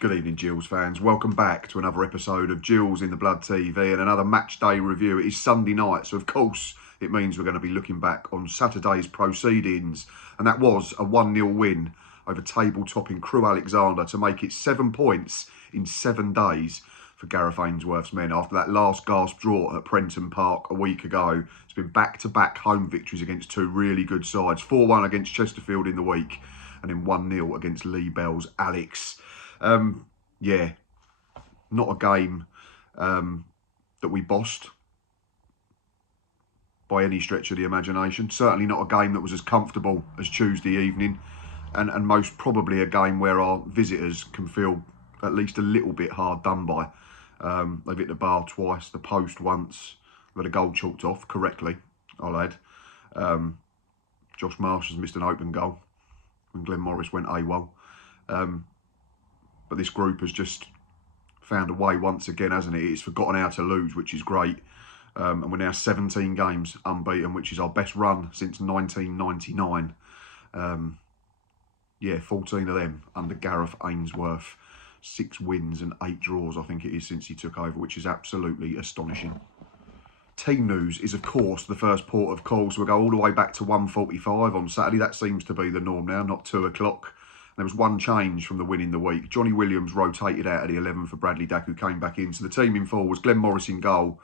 Good evening, Gills fans. Welcome back to another episode of Gills in the Blood TV and another match day review. It is Sunday night, so of course it means we're going to be looking back on Saturday's proceedings. And that was a 1-0 win over table-topping Crewe Alexandra to make it 7 points in 7 days for Gareth Ainsworth's men. After that last gasp draw at Prenton Park a week ago, it's been back-to-back home victories against two really good sides. 4-1 against Chesterfield in the week and then 1-0 against Lee Bell's Alex. Yeah, not a game that we bossed by any stretch of the imagination. Certainly not a game that was as comfortable as Tuesday evening, and most probably a game where our visitors can feel at least a little bit hard done by. They've hit the bar twice, the post once, they've had a goal chalked off correctly, I'll add. Josh Marsh has missed an open goal when Glenn Morris went AWOL. But this group has just found a way once again, hasn't it? It's forgotten how to lose, which is great. And we're now 17 games unbeaten, which is our best run since 1999. Yeah, 14 of them under Gareth Ainsworth. 6 wins and 8 draws, I think it is, since he took over, which is absolutely astonishing. Team news is, of course, the first port of call. So we'll go all the way back to 1:45 on Saturday. That seems to be the norm now, not 2 o'clock. There was one change from the win in the week. Johnny Williams rotated out of the 11 for Bradley Dack, who came back in. So the team in full was Glenn Morris in goal,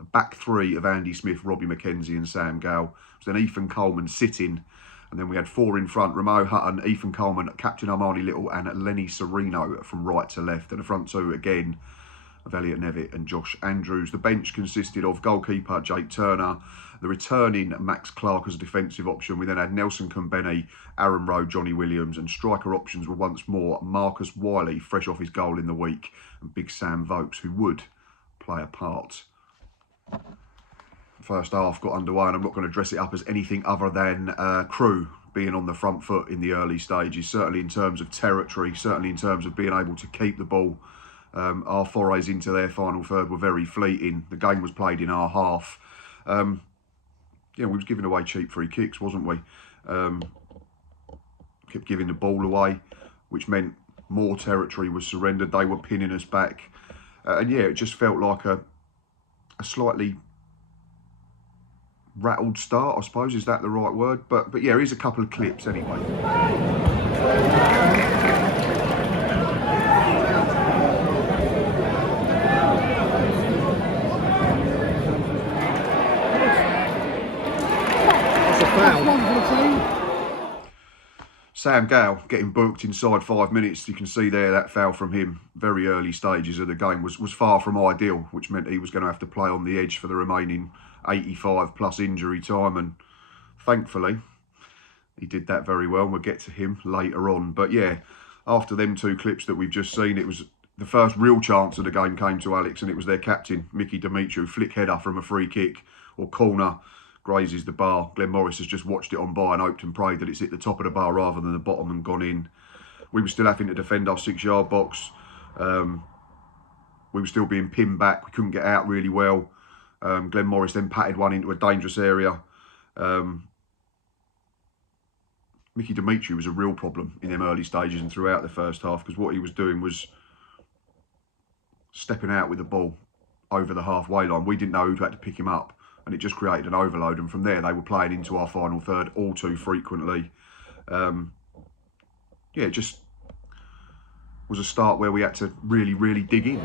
a back three of Andy Smith, Robbie McKenzie and Sam Gale. It was then Ethan Coleman sitting. And then we had 4 in front, Ramo Hutton, Ethan Coleman, Captain Armani Little and Lenny Sereno from right to left. And the front two again of Elliot Nevitt and Josh Andrews. The bench consisted of goalkeeper Jake Turner, the returning Max Clark as a defensive option. We then had Nelson Kumbeni, Aaron Rowe, Johnny Williams, and striker options were once more Marcus Wiley, fresh off his goal in the week, and Big Sam Vokes, who would play a part. The first half got underway, and I'm not going to dress it up as anything other than Crewe being on the front foot in the early stages, certainly in terms of territory, certainly in terms of being able to keep the ball. Our forays into their final third were very fleeting. The game was played in our half. Yeah, we was giving away cheap free kicks, wasn't we? Kept giving the ball away, which meant more territory was surrendered. They were pinning us back. And yeah, it just felt like a slightly rattled start, I suppose. Is that the right word? But yeah, here's a couple of clips anyway. Sam Gale getting booked inside 5 minutes. You can see there that foul from him, very early stages of the game, was far from ideal, which meant he was going to have to play on the edge for the remaining 85 plus injury time. And thankfully, he did that very well. We'll get to him later on. But yeah, after them 2 clips that we've just seen, it was the first real chance of the game came to Alex, and it was their captain, Mickey Dimitri, flick header from a free kick or corner. Grazes the bar. Glenn Morris has just watched it on by and hoped and prayed that it's hit the top of the bar rather than the bottom and gone in. We were still having to defend our 6-yard box. We were still being pinned back. We couldn't get out really well. Glenn Morris then patted one into a dangerous area. Mickey Dimitri was a real problem in them early stages and throughout the first half, because what he was doing was stepping out with the ball over the halfway line. We didn't know who had to pick him up, and it just created an overload, and from there they were playing into our final third all too frequently. Yeah, it just was a start where we had to really dig in.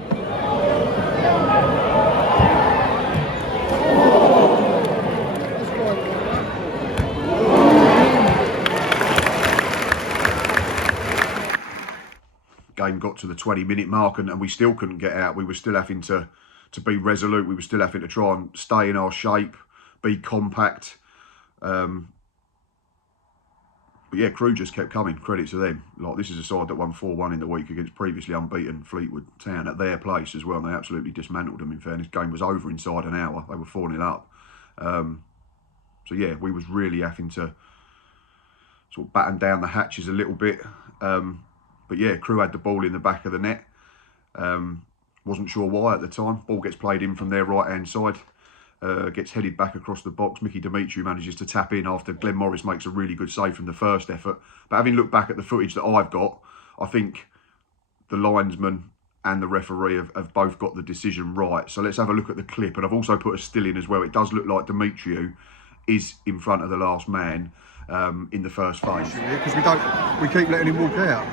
Game got to the 20-minute mark and we still couldn't get out. We were still having to be resolute. We were still having to try and stay in our shape, be compact. But yeah, Crewe just kept coming. Credit to them. Like, this is a side that won 4-1 in the week against previously unbeaten Fleetwood Town at their place as well. And they absolutely dismantled them. In fairness, game was over inside an hour. They were 4-0 up. So yeah, we was really having to sort of batten down the hatches a little bit. But yeah, Crewe had the ball in the back of the net. Wasn't sure why at the time. Ball gets played in from their right-hand side. Gets headed back across the box. Mickey Dimitri manages to tap in after Glenn Morris makes a really good save from the first effort. But having looked back at the footage that I've got, I think the linesman and the referee have both got the decision right. So let's have a look at the clip. And I've also put a still in as well. It does look like Demetriou is in front of the last man in the first phase. Because we keep letting him walk out.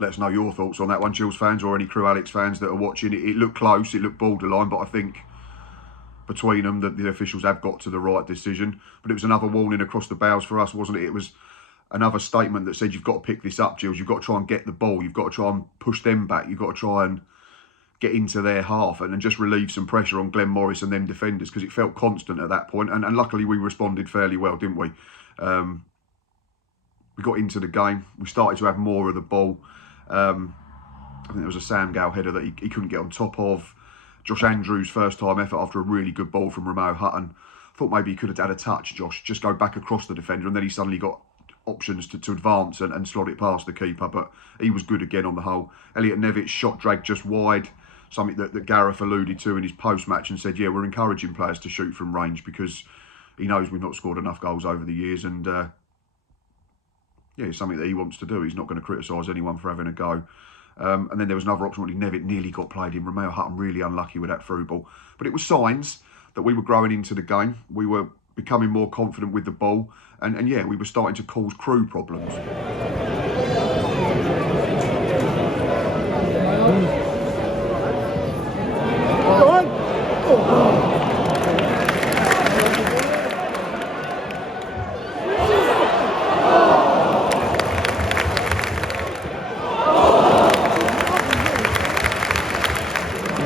Let us know your thoughts on that one, Gills fans, or any Crewe Alex fans that are watching. It looked close, it looked borderline, but I think between them that the officials have got to the right decision. But it was another warning across the bows for us, wasn't it? It was another statement that said you've got to pick this up, Gills. You've got to try and get the ball. You've got to try and push them back. You've got to try and get into their half and then just relieve some pressure on Glenn Morris and them defenders, because it felt constant at that point. And luckily we responded fairly well, didn't we? We got into the game. We started to have more of the ball. I think there was a Sam Gale header that he couldn't get on top of. Josh Andrews' first time effort after a really good ball from Romeo Hutton. I thought maybe he could have had a touch, Josh, just go back across the defender, and then he suddenly got options to advance and slot it past the keeper. But he was good again on the whole. Elliot Nevitt's shot dragged just wide, something that Gareth alluded to in his post-match and said, yeah, we're encouraging players to shoot from range because he knows we've not scored enough goals over the years, and yeah, it's something that he wants to do. He's not going to criticise anyone for having a go. And then there was another option when Nevitt nearly got played in. Romeo Hutton really unlucky with that through ball. But it was signs that we were growing into the game. We were becoming more confident with the ball. And yeah, we were starting to cause Crewe problems.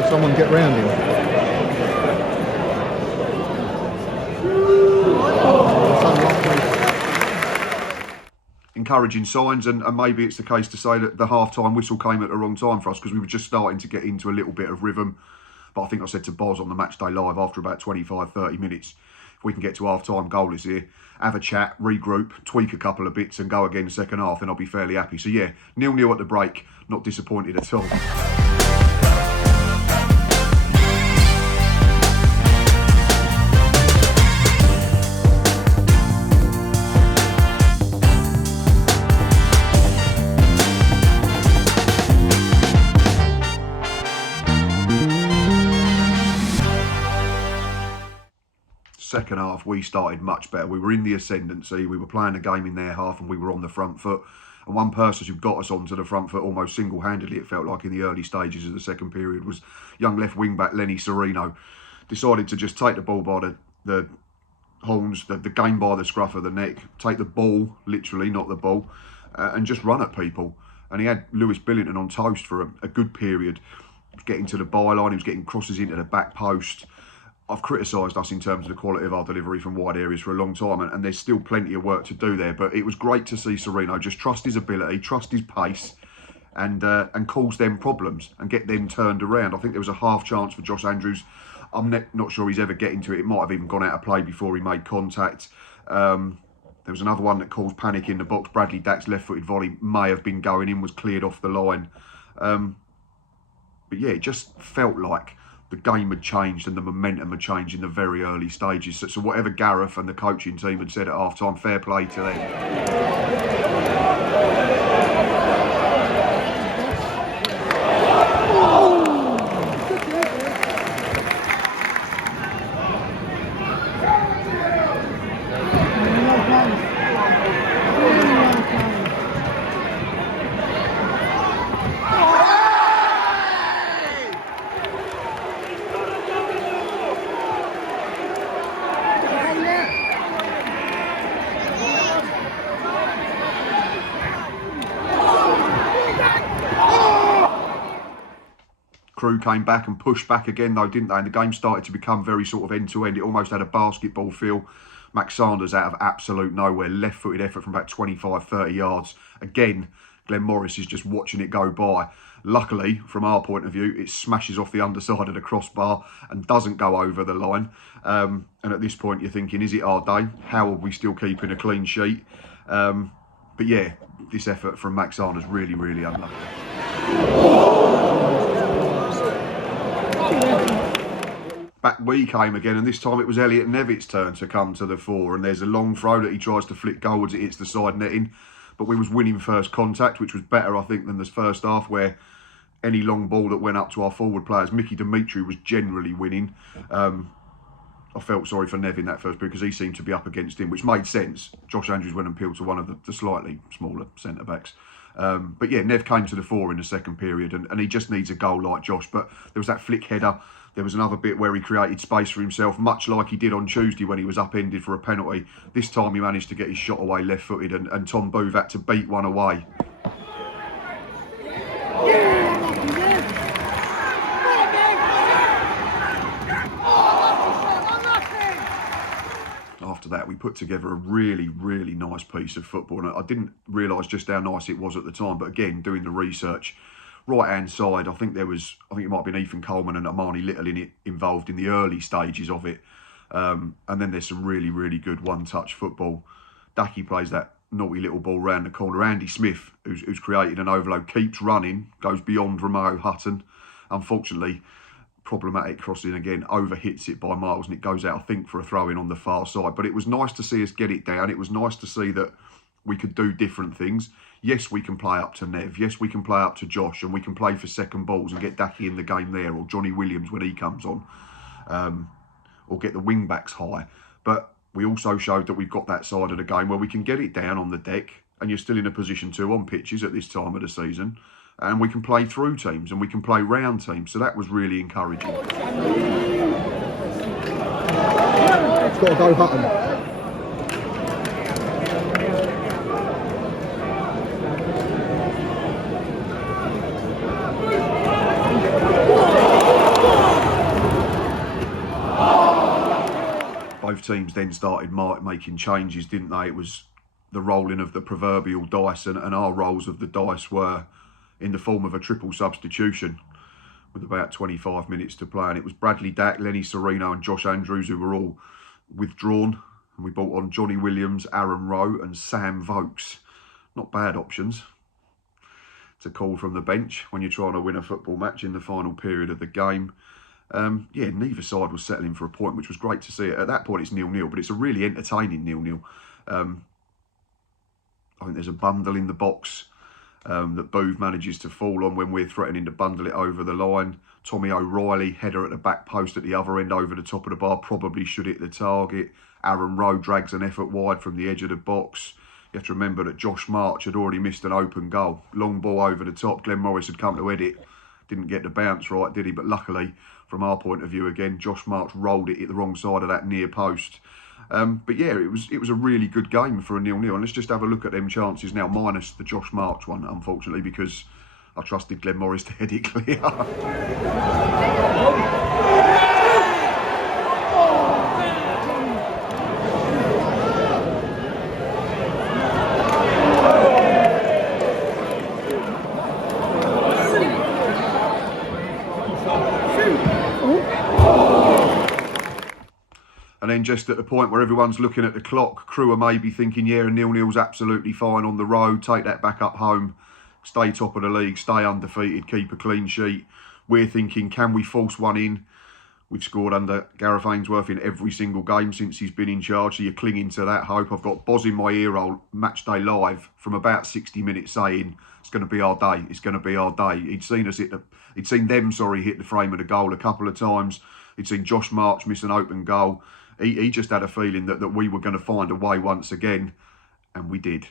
Someone get round him. Encouraging signs, and maybe it's the case to say that the half-time whistle came at the wrong time for us, because we were just starting to get into a little bit of rhythm. But I think I said to Boz on the Matchday Live after about 25-30 minutes, if we can get to half-time goalless here, have a chat, regroup, tweak a couple of bits and go again second half, then I'll be fairly happy. So yeah, 0-0 at the break, not disappointed at all. Second half, we started much better. We were in the ascendancy. We were playing a game in their half and we were on the front foot. And one person who got us onto the front foot almost single-handedly, it felt like, in the early stages of the second period, was young left wing-back Lenny Serino. Decided to just take the ball by the horns, the game by the scruff of the neck, take the ball, literally, not the ball, and just run at people. And he had Lewis Billington on toast for a good period. He was getting to the byline, he was getting crosses into the back post. I've criticised us in terms of the quality of our delivery from wide areas for a long time, and there's still plenty of work to do there. But it was great to see Serino just trust his ability, trust his pace, and cause them problems and get them turned around. I think there was a half chance for Josh Andrews. I'm not sure he's ever getting to it. It might have even gone out of play before he made contact. There was another one that caused panic in the box. Bradley Dack's left-footed volley may have been going in, was cleared off the line. But yeah, it just felt like the game had changed and the momentum had changed in the very early stages. So whatever Gareth and the coaching team had said at half-time, fair play to them. Crewe came back and pushed back again though, didn't they? And the game started to become very sort of end-to-end. It almost had a basketball feel. Max Sanders out of absolute nowhere, left-footed effort from about 25-30 yards. Again, Glenn Morris is just watching it go by. Luckily, from our point of view, it smashes off the underside of the crossbar and doesn't go over the line. And at this point, you're thinking, is it our day? How are we still keeping a clean sheet? But But yeah, this effort from Max Arner's really, really unlucky. Back we came again, and this time it was Elliot Nevitt's turn to come to the fore, and there's a long throw that he tries to flick goalwards, it hits the side netting, but we was winning first contact, which was better, I think, than this first half, where any long ball that went up to our forward players, Mickey Dimitri was generally winning. I felt sorry for Nev in that first period because he seemed to be up against him, which made sense. Josh Andrews went and peeled to one of the slightly smaller centre-backs. But yeah, Nev came to the fore in the second period, and he just needs a goal like Josh. But there was that flick header. There was another bit where he created space for himself, much like he did on Tuesday when he was upended for a penalty. This time he managed to get his shot away left-footed, and Tom Booth had to beat one away. After that, we put together a really, really nice piece of football. And I didn't realise just how nice it was at the time. But again, doing the research, right-hand side, I think it might have been Ethan Coleman and Amani Little involved in the early stages of it. And then there's some really, really good one-touch football. Daki plays that naughty little ball round the corner. Andy Smith, who's created an overload, keeps running, goes beyond Romeo Hutton. Unfortunately, problematic crossing again, overhits it by miles, and it goes out, I think, for a throw-in on the far side. But it was nice to see us get it down. It was nice to see that we could do different things. Yes, we can play up to Nev. Yes, we can play up to Josh, and we can play for second balls and get Daki in the game there, or Johnny Williams when he comes on, or get the wing-backs high. But we also showed that we've got that side of the game where we can get it down on the deck, and you're still in a position to on pitches at this time of the season. And we can play through teams and we can play round teams. So that was really encouraging. It's got to go Hutton. Both teams then started making changes, didn't they? It was the rolling of the proverbial dice, and our rolls of the dice were in the form of a triple substitution with about 25 minutes to play. And it was Bradley Dack, Lenny Serino and Josh Andrews who were all withdrawn. And we brought on Johnny Williams, Aaron Rowe and Sam Vokes. Not bad options to call from the bench when you're trying to win a football match in the final period of the game. Yeah, neither side was settling for a point, which was great to see. At that point, it's 0-0, but it's a really entertaining 0-0. I think there's a bundle in the box that Booth manages to fall on when we're threatening to bundle it over the line. Tommy O'Reilly, header at the back post at the other end over the top of the bar, probably should hit the target. Aaron Rowe drags an effort wide from the edge of the box. You have to remember that Josh March had already missed an open goal. Long ball over the top. Glenn Morris had come to head it. Didn't get the bounce right, did he? But luckily, from our point of view again, Josh March rolled it, hit the wrong side of that near post. But yeah, it was a really good game for a 0-0. And let's just have a look at them chances now, minus the Josh March one, unfortunately, because I trusted Glenn Morris to head it clear. And then just at the point where everyone's looking at the clock, Crewe are maybe thinking, yeah, a 0-0's absolutely fine on the road, take that back up home, stay top of the league, stay undefeated, keep a clean sheet. We're thinking, can we force one in? We've scored under Gareth Ainsworth in every single game since he's been in charge, so you're clinging to that hope. I've got Boz in my ear roll, Match Day Live, from about 60 minutes saying, it's going to be our day, it's going to be our day. He'd seen them hit the frame of the goal a couple of times. He'd seen Josh March miss an open goal. He just had a feeling that we were going to find a way once again, and we did.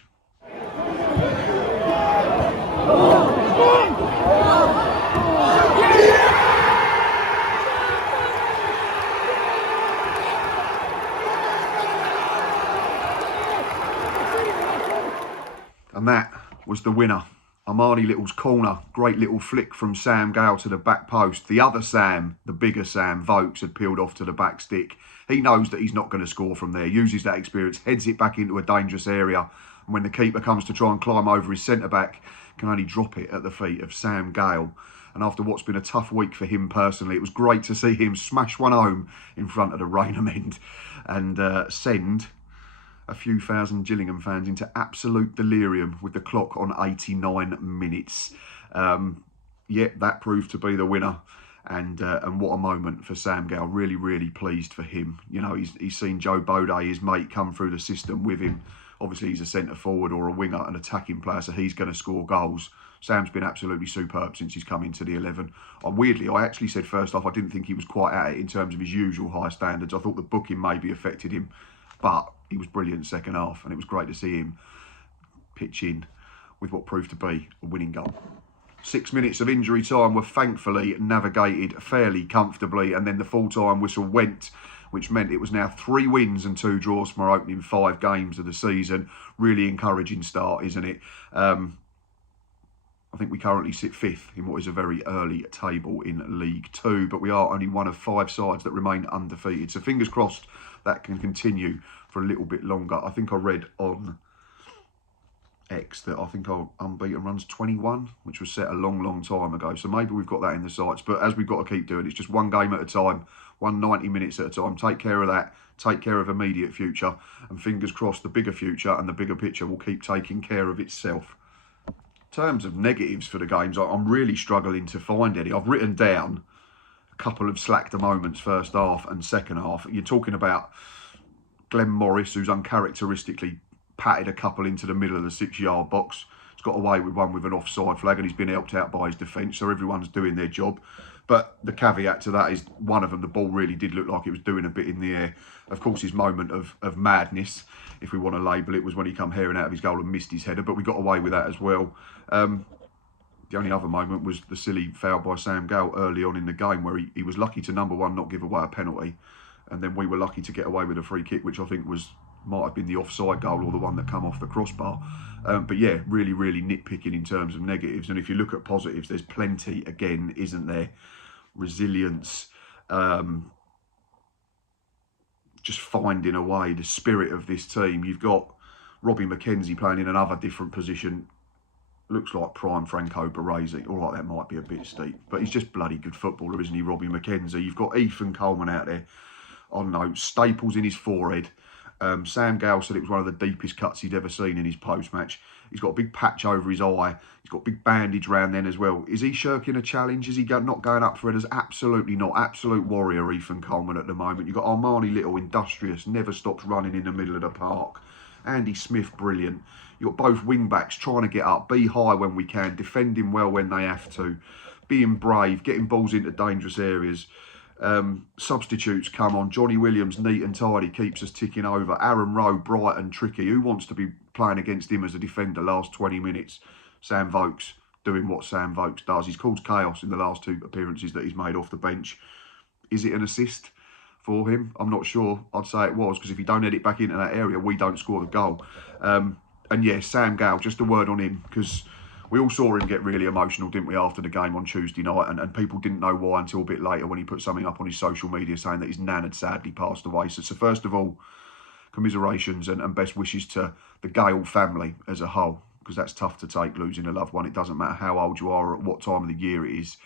And that was the winner. Amani Little's corner, great little flick from Sam Gale to the back post. The other Sam, the bigger Sam, Vokes, had peeled off to the back stick. He knows that he's not going to score from there, uses that experience, heads it back into a dangerous area. And when the keeper comes to try and climb over his centre-back, can only drop it at the feet of Sam Gale. And after what's been a tough week for him personally, it was great to see him smash one home in front of the Raynham end and send a few thousand Gillingham fans into absolute delirium with the clock on 89 minutes. Yeah, that proved to be the winner. And what a moment for Sam Gale. Really, really pleased for him. You know, he's seen Joe Bode, his mate, come through the system with him. Obviously, he's a centre forward or a winger, an attacking player, so he's going to score goals. Sam's been absolutely superb since he's come into the 11. Weirdly, I actually said first off, I didn't think he was quite at it in terms of his usual high standards. I thought the booking maybe affected him, but he was brilliant second half, and it was great to see him pitch in with what proved to be a winning goal. 6 minutes of injury time were thankfully navigated fairly comfortably, and then the full-time whistle went, which meant it was now 3 wins and 2 draws from our opening 5 games of the season. Really encouraging start, isn't it? I think we currently sit 5th in what is a very early table in League 2, but we are only one of 5 sides that remain undefeated. So fingers crossed that can continue for a little bit longer. I think I read on X that I think our unbeaten run's 21, which was set a long, long time ago. So maybe we've got that in the sights. But as we've got to keep doing, it's just one game at a time, 90 minutes at a time. Take care of that. Take care of immediate future. And fingers crossed the bigger future and the bigger picture will keep taking care of itself. In terms of negatives for the games, I'm really struggling to find any. I've written down a couple of slacked moments first half and second half. You're talking about Glenn Morris, who's uncharacteristically patted a couple into the middle of the 6-yard box. He's got away with one with an offside flag, and he's been helped out by his defence, so everyone's doing their job. But the caveat to that is one of them, the ball really did look like it was doing a bit in the air. Of course, his moment of madness, if we want to label it, was when he come herring out of his goal and missed his header, but we got away with that as well. The only other moment was the silly foul by Sam Gale early on in the game, where he was lucky to, number one, not give away a penalty, and then we were lucky to get away with a free kick, which I think might have been the offside goal or the one that come off the crossbar. But yeah, really, really nitpicking in terms of negatives. And if you look at positives, there's plenty, again, isn't there? Resilience, just finding a way, the spirit of this team. You've got Robbie McKenzie playing in another different position. Looks like prime Franco Baresi. All right, that might be a bit steep, but he's just bloody good footballer, isn't he, Robbie McKenzie? You've got Ethan Coleman out there. I don't know, staples in his forehead. Sam Gale said it was one of the deepest cuts he'd ever seen in his post-match. He's got a big patch over his eye. He's got a big bandage round then as well. Is he shirking a challenge? Is he not going up for headers? Absolutely not. Absolute warrior, Ethan Coleman, at the moment. You've got Armani Little, industrious, never stops running in the middle of the park. Andy Smith, brilliant. You've got both wing-backs trying to get up, be high when we can, defending well when they have to, being brave, getting balls into dangerous areas. Substitutes come on. Johnny Williams, neat and tidy, keeps us ticking over. Aaron Rowe, bright and tricky. Who wants to be playing against him as a defender last 20 minutes? Sam Vokes doing what Sam Vokes does. He's caused chaos in the last 2 appearances that he's made off the bench. Is it an assist for him? I'm not sure. I'd say it was, because if he don't head it back into that area, we don't score the goal. And yeah, Sam Gale, just a word on him, because we all saw him get really emotional, didn't we, after the game on Tuesday night, and people didn't know why until a bit later when he put something up on his social media saying that his nan had sadly passed away. So first of all, commiserations and best wishes to the Gale family as a whole, because that's tough to take, losing a loved one. It doesn't matter how old you are or at what time of the year it is.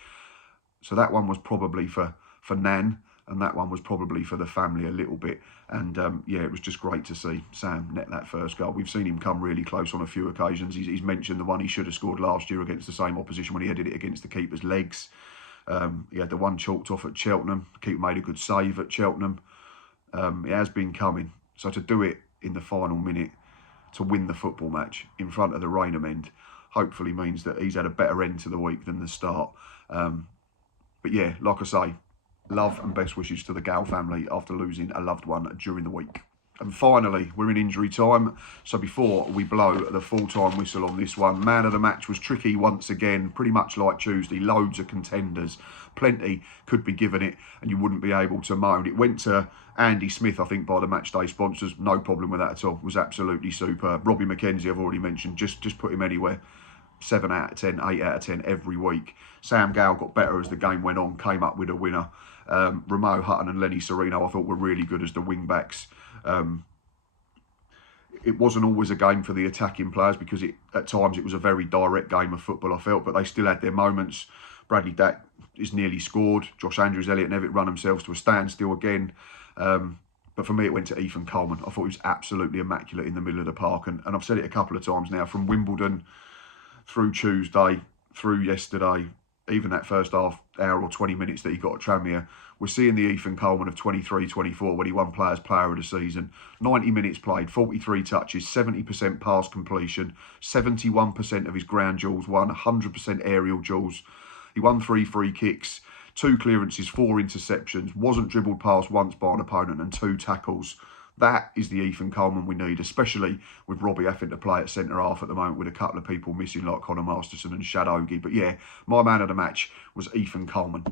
So that one was probably for Nan, and that one was probably for the family a little bit. And yeah, it was just great to see Sam net that first goal. We've seen him come really close on a few occasions. He's mentioned the one he should have scored last year against the same opposition when he headed it against the keeper's legs. He had the one chalked off at Cheltenham. The keeper made a good save at Cheltenham. It has been coming. So to do it in the final minute, to win the football match in front of the Raynham end, hopefully means that he's had a better end to the week than the start. But yeah, like I say, love and best wishes to the Gale family after losing a loved one during the week. And finally, we're in injury time. So before we blow the full-time whistle on this one, man of the match was tricky once again, pretty much like Tuesday. Loads of contenders. Plenty could be given it and you wouldn't be able to moan. It went to Andy Smith, I think, by the matchday sponsors. No problem with that at all. Was absolutely superb. Robbie McKenzie, I've already mentioned. Just put him anywhere. 7 out of 10, 8 out of 10 every week. Sam Gale got better as the game went on, came up with a winner. Ramo Hutton and Lenny Serino I thought were really good as the wing-backs. It wasn't always a game for the attacking players, because at times it was a very direct game of football, I felt, but they still had their moments. Bradley Dack is nearly scored. Josh Andrews, Elliot and Evitt run themselves to a standstill again. But for me, it went to Ethan Coleman. I thought he was absolutely immaculate in the middle of the park. And I've said it a couple of times now, from Wimbledon through Tuesday, through yesterday, even that first half hour or 20 minutes that he got at Tranmere, we're seeing the Ethan Coleman of 23-24 when he won Players Player of the Season. 90 minutes played, 43 touches, 70% pass completion, 71% of his ground duels won, 100% aerial duels. He won 3 free kicks, 2 clearances, 4 interceptions, wasn't dribbled past once by an opponent, and 2 tackles. That is the Ethan Coleman we need, especially with Robbie having to play at centre-half at the moment with a couple of people missing like Connor Masterson and Shad Ogie. But yeah, my man of the match was Ethan Coleman.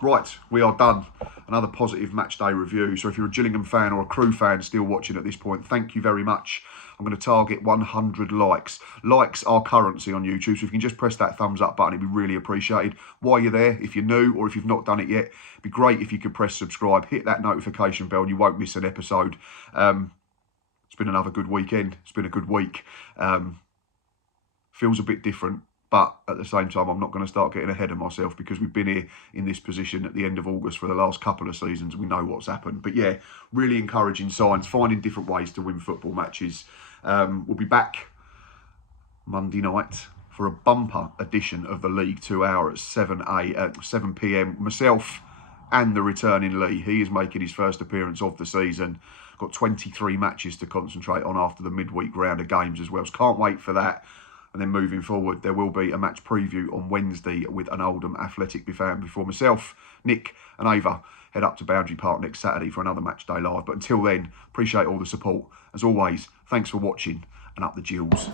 Right, we are done. Another positive match day review. So if you're a Gillingham fan or a Crewe fan still watching at this point, thank you very much. I'm going to target 100 likes. Likes are currency on YouTube, so if you can just press that thumbs up button, it'd be really appreciated. While you're there, if you're new or if you've not done it yet, it'd be great if you could press subscribe, hit that notification bell, and you won't miss an episode. It's been another good weekend. It's been a good week. Feels a bit different. But at the same time, I'm not going to start getting ahead of myself because we've been here in this position at the end of August for the last couple of seasons. We know what's happened. But yeah, really encouraging signs, finding different ways to win football matches. We'll be back Monday night for a bumper edition of the League 2 Hour at 7 p.m. Myself and the returning Lee. He is making his first appearance of the season. Got 23 matches to concentrate on after the midweek round of games as well. So can't wait for that. And then moving forward, there will be a match preview on Wednesday with an Oldham Athletic fan before myself, Nick and Ava head up to Boundary Park next Saturday for another match day live. But until then, appreciate all the support. As always, thanks for watching and up the Gills.